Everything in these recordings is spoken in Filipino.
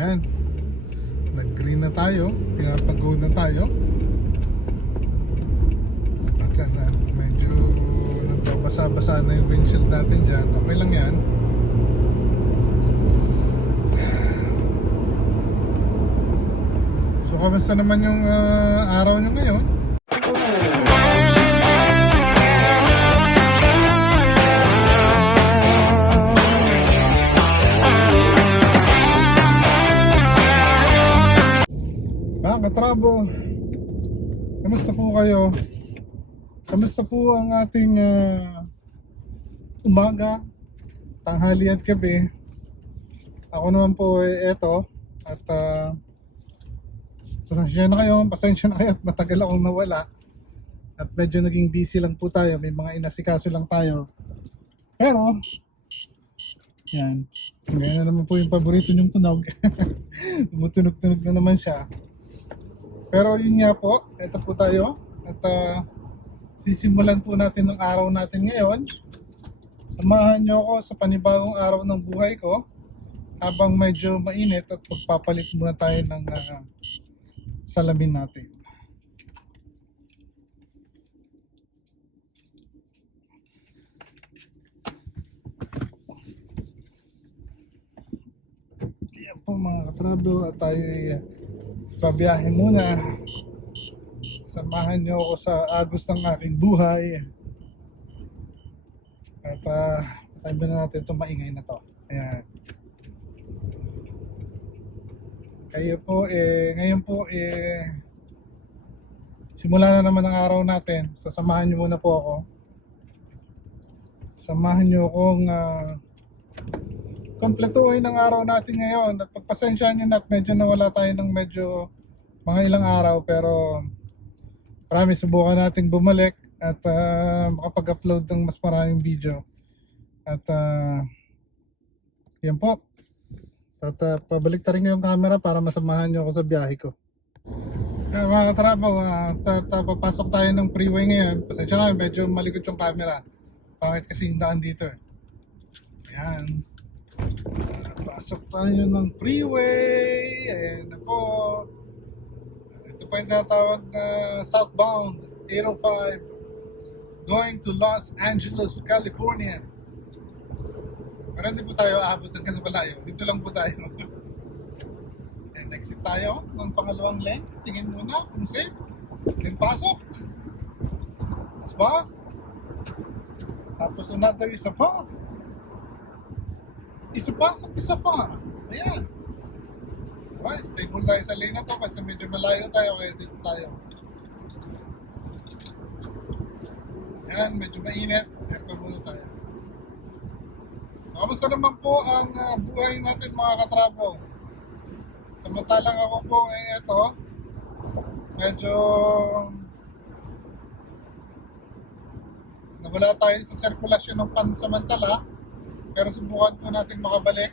Ayan, nag-green na tayo, pinapag-go na tayo. At yan, medyo nagbabasa-basa na yung windshield natin dyan. Okay lang yan. So kamusta naman yung araw nyo ngayon? Katrabo, kamusta po kayo? Kamusta po ang ating umaga, tanghali at gabi? Ako naman po eto at pasensya na kayo at matagal akong nawala at medyo naging busy lang po tayo, may mga inasikaso lang tayo. Pero yan, ngayon na naman po yung paborito niyong tunog. Tumutunog-tunog na naman siya. Pero yun nga po, ito po tayo at sisimulan po natin ng araw natin ngayon. Samahan nyo ako sa panibagong araw ng buhay ko habang medyo mainit at magpapalit muna tayo ng salamin natin. Kaya po mga ka-travel at tayo ay babiyahe muna. Samahan nyo ako sa agos ng aking buhay. At patayin na natin itong maingay na to. Ayan. Kayo po ngayon po simula na naman ang araw natin. Sasamahan nyo muna po ako. Samahan nyo akong kompletuhin ng araw natin ngayon at pagpasensyahan nyo na at medyo nawala tayo ng medyo mga ilang araw, pero promise subukan nating bumalik at makapag-upload ng mas maraming video at yan po at pabalik ta rin yung camera para masamahan nyo ako sa biyahe ko. Mga katrabaho, papasok tayo ng freeway ngayon. Pasensya na, medyo malikot yung camera, bakit kasi yung daan dito ayan. Pasok tayo ng freeway. Ayan na po. Ito po yung tinatawag na southbound 805 going to Los Angeles, California. Pero hindi po tayo aabot ng ganun malayo. Dito lang po tayo. And exit tayo ng pangalawang lane. Tingin muna kung safe. Then pasok. Tapos ba? Tapos another isa pa. Isa pa at isa pa. Ayan. Okay, stable tayo sa lane na to kasi medyo malayo tayo kaya dito tayo. Ayan, medyo mainit. Aircon muna tayo. Kamusta naman po ang buhay natin mga katrabo? Samantalang ako po eto. Medyo nawala tayo sa sirkulasyon ng pansamantala. Pero subukan po natin makabalik.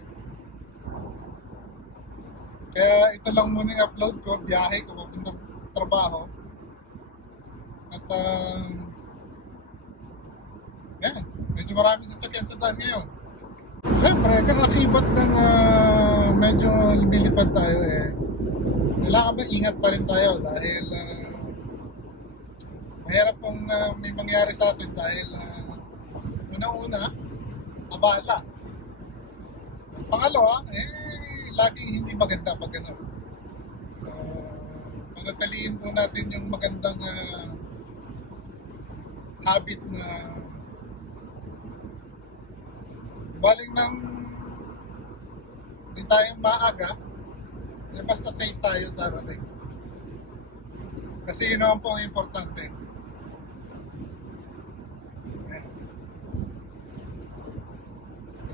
Kaya ito lang muna yung upload ko, biyahe ko, papuntang trabaho. At yan, medyo marami sasakyan sa daan ngayon. Siyempre, kakakibat ng medyo lumilipad tayo kailangan ba ingat pa rin tayo dahil mahirap pong may mangyari sa atin dahil una-una abala. Ang pangalawa, laging hindi maganda pag gano'n. So, panatiliin po natin yung magandang habit na baling ng hindi tayo maaga, basta safe tayo darating. Kasi yun naman po ang importante.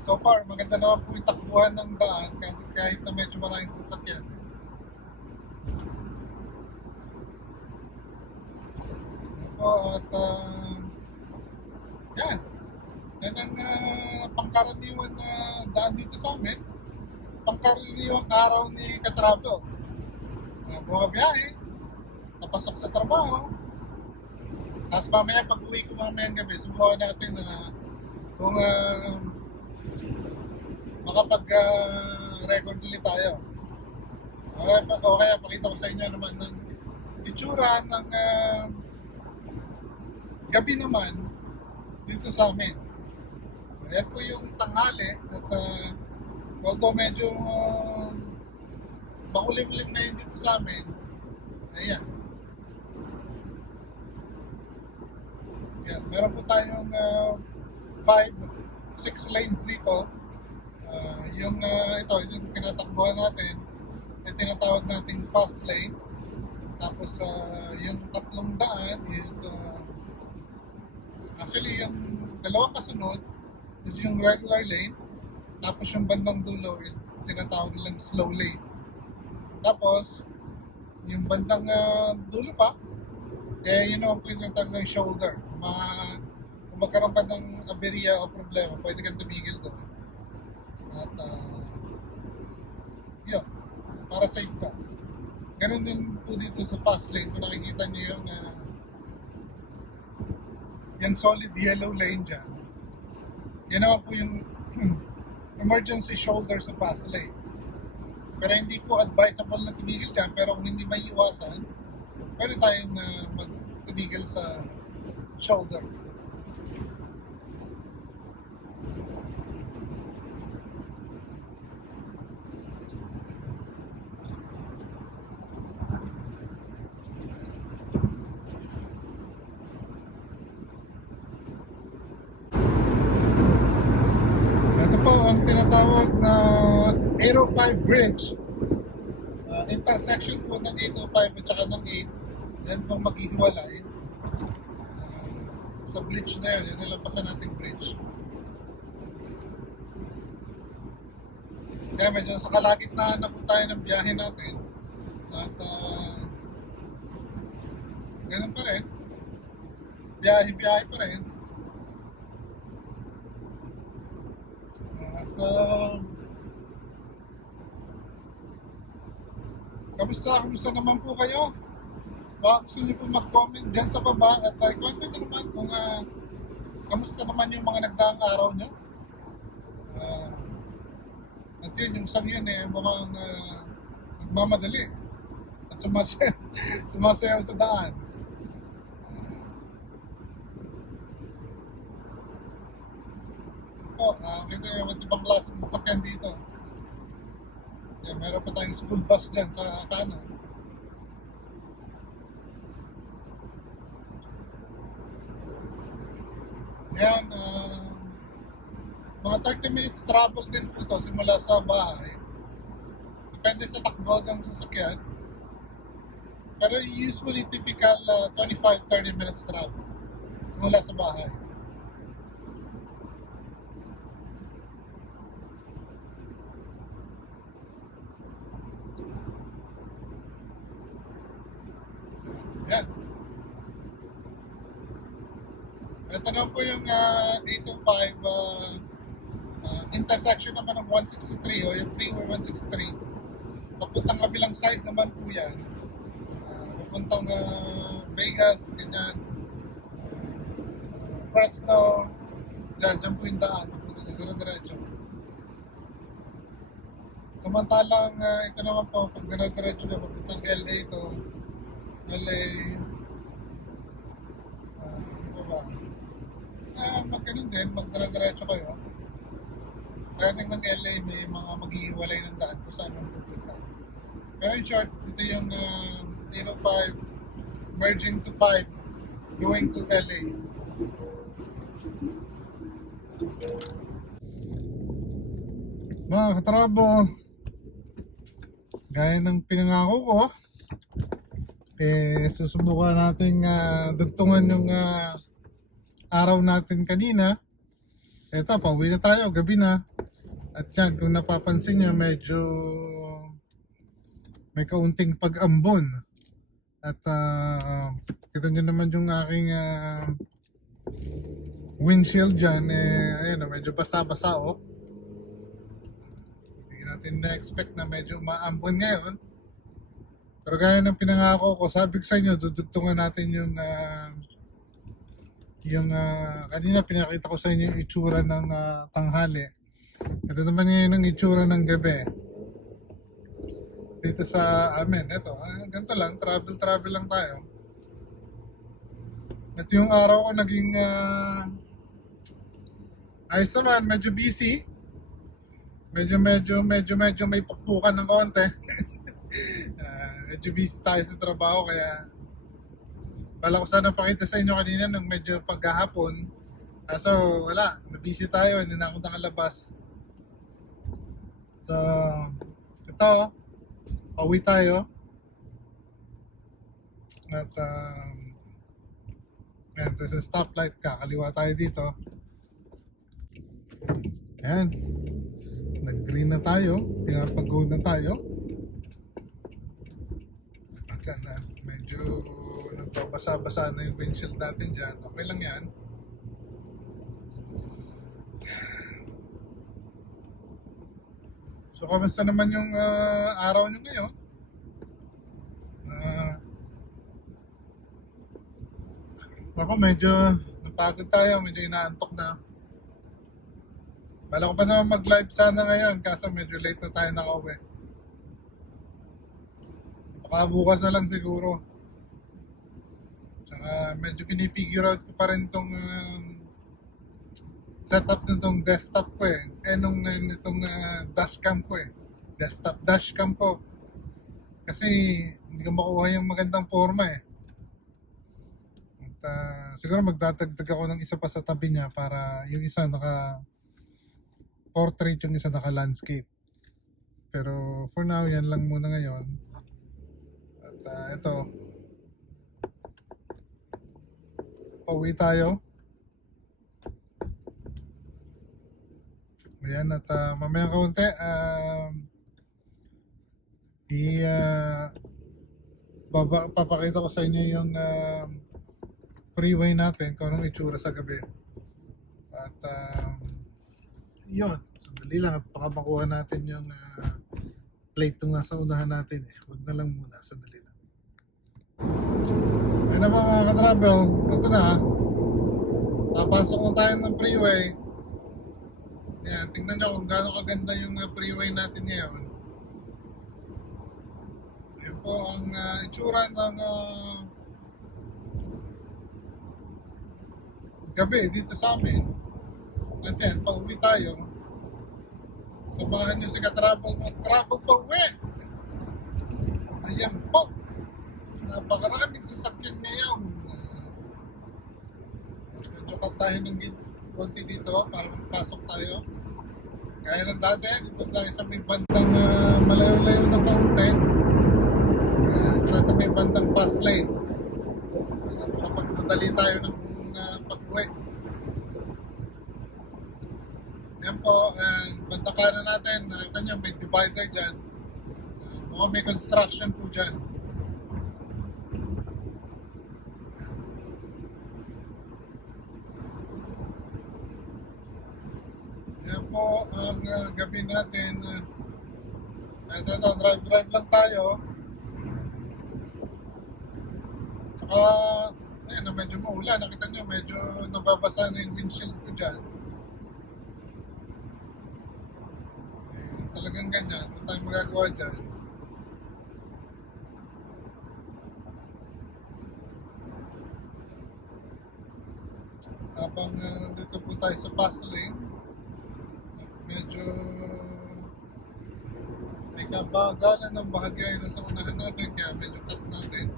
So far, maganda naman po yung takbuhan ng daan kasi kahit na medyo maraming sasakyan. Po, at yan. Yan ang pangkaraniwan na daan dito sa amin. Pangkaraniwang araw ni katrabo. Bumabiyahe, napasok sa trabaho. Tapos mamaya pag-uwi ko mamaya gabi, subukan natin na kung makapag-record ulit tayo. O kaya pakita ko sa inyo naman ng itsura ng gabi naman dito sa amin. Ayan po yung tanghali at although medyo makulimlim na yun dito sa amin, ayan. Ayan, meron po tayong 6 lanes dito. Ito, yung tinatakbuhan natin, ay tinatawag nating fast lane. Tapos yung 300 is actually yung dalawang kasunod is yung regular lane. Tapos yung bandang dulo is tinatawag nilang slow lane. Tapos yung bandang dulo pa, yun naman po yung tinatawag ng shoulder. Kung magkaroon pa ng aberya o problema, pwede kang tumigil doon. At yun, para safe ka. Ganun din po dito sa fast lane. Kung nakikita nyo yung solid yellow lane dyan, yan naman po yung emergency shoulder sa fast lane. Pero hindi po advisable na tumigil ka, pero kung hindi may iwasan, pwede tayong magtumigil sa shoulder. Ito po ang tinatawag na 805 Bridge. Intersection po ng 805 at saka ng 8. Yan pong maghihiwalay. Sa bridge na yun, nilampasan nating bridge. Kaya medyo sa kalagitnaan na po tayo ng biyahe natin. At ganun pa rin. Biyahe-biyahe pa rin. At kamusta naman po kayo? Baka gusto niyo po mag-comment dyan sa baba at ikwento niyo naman kung kamusta naman yung mga nagdaang araw niyo. At yun, yung sang yun mukhang nagmamadali at sumasayaw sa daan. Kita yung iba't ibang klaseng sasakyan dito. Meron pa tayong school bus dyan sa kanan. Yan, mga 30 minutes travel din po ito simula sa bahay. Depende sa takbo ng sasakyan. Pero usually typical 25-30 minutes travel simula sa bahay. Yan. Ito na po yung 805 intersection naman ng 163 o yung freeway 163. Papuntang kabilang side naman po yan. Papuntang Vegas, ganyan. Presto. Dyan po yung daan. Papunta na diretso. Samantalang ito naman po, pag diretso na papuntang LA to. LA. Ano ba? Magkaroon din, magdira-diretso kayo. Kaya ng LA may mga maghihiwalay ng daan kung saan ang pupunta. Pero in short, ito yung 805 merging to 5 going to LA. Mga katrabo, gaya ng pinangako ko, susubukan nating dugtungan yung araw natin kanina. Eto, pauwi na tayo, gabi na. At yan, kung napapansin nyo, medyo may kaunting pag-ambon. At kita nyo naman yung aking windshield dyan, ayun, medyo basa-basa oh. Hindi natin na-expect na medyo maambon ngayon. Pero gaya ng pinangako ko, sabi ko sa inyo, dudugtungan natin yung kanina pinakita ko sa inyo yung itsura ng tanghali. Ito naman ngayon ang itsura ng gabi. dito sa amin. Ito, ganito lang, travel lang tayo. At yung araw ko naging ayos naman, medyo busy. Medyo may pukpukan ng konti. Medyo busy tayo sa trabaho kaya bala ko sana pakita sa inyo kanina nung medyo paghahapon. So wala, na-busy tayo, hindi na ako nakalabas. So ito, pauwi tayo. At ito sa stoplight, kakaliwa tayo dito. Ayan, nag-green na tayo, pinapag-go na tayo. At yan na, medyo nagbabasa-basa na yung windshield natin dyan. Okay lang yan. So, kamusta naman yung araw nyo ngayon? Ako medyo napagod tayo, medyo inaantok na. Bala ko pa naman mag-live sana ngayon, kaso medyo late na tayo nakauwi. Baka bukas na lang siguro. Tsaka medyo pinipigure out ko pa rin itong setup nitong desktop ko eh. Nitong dashcam ko eh. Desktop dashcam ko. Kasi hindi ko makuha yung magandang forma eh. At siguro magdadagdag ako ng isa pa sa tabi niya para yung isa portrait, yung isa naka-landscape. Pero for now, yan lang muna ngayon. At ito, pauwi tayo. Ayan, at mamayang kaunti, papakita ko sa inyo yung freeway natin, kung anong itsura sa gabi. At yun, sandali lang at baka makuha natin yung plate nung nasa unahan natin eh. Huwag na lang muna, sandali lang. Ayun na mga ka-travel, ito na. Napasok na tayo ng freeway. Yan, tingnan nyo kung gaano kaganda yung freeway natin ngayon. Yan po ang itsura ng gabi dito sa amin. At yan, pauwi tayo. Samahan nyo si ka-travel mag-travel pa uwi. Ayan po. Napakaraming sasakyan ngayon. Medyo cut tayo ng konti dito para magpasok tayo. Gaya ng dati, dito tayo sa may bandang malayo-layo na kaunti. Sa may bandang bus lane. Makapagmadali tayo ng pag-uwi. Yan po, banda kanan natin, nakita nyo may divider dyan. Mukhang may construction po dyan. Yan po ang gabi natin. Ito, drive lang tayo. Tsaka, ayun, medyo maulan. Nakita nyo, medyo nababasa na yung windshield ko dyan. Talagang ganyan, kung tayo magagawa dyan. Habang dito po tayo sa bus lane, medyo may kabagalan ng bahagya na sa unahan natin, kaya medyo cut natin.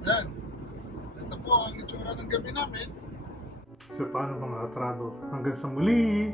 Yan. Ito po ang itsura ng gabi namin. So paano mga travel? Hanggang sa muli!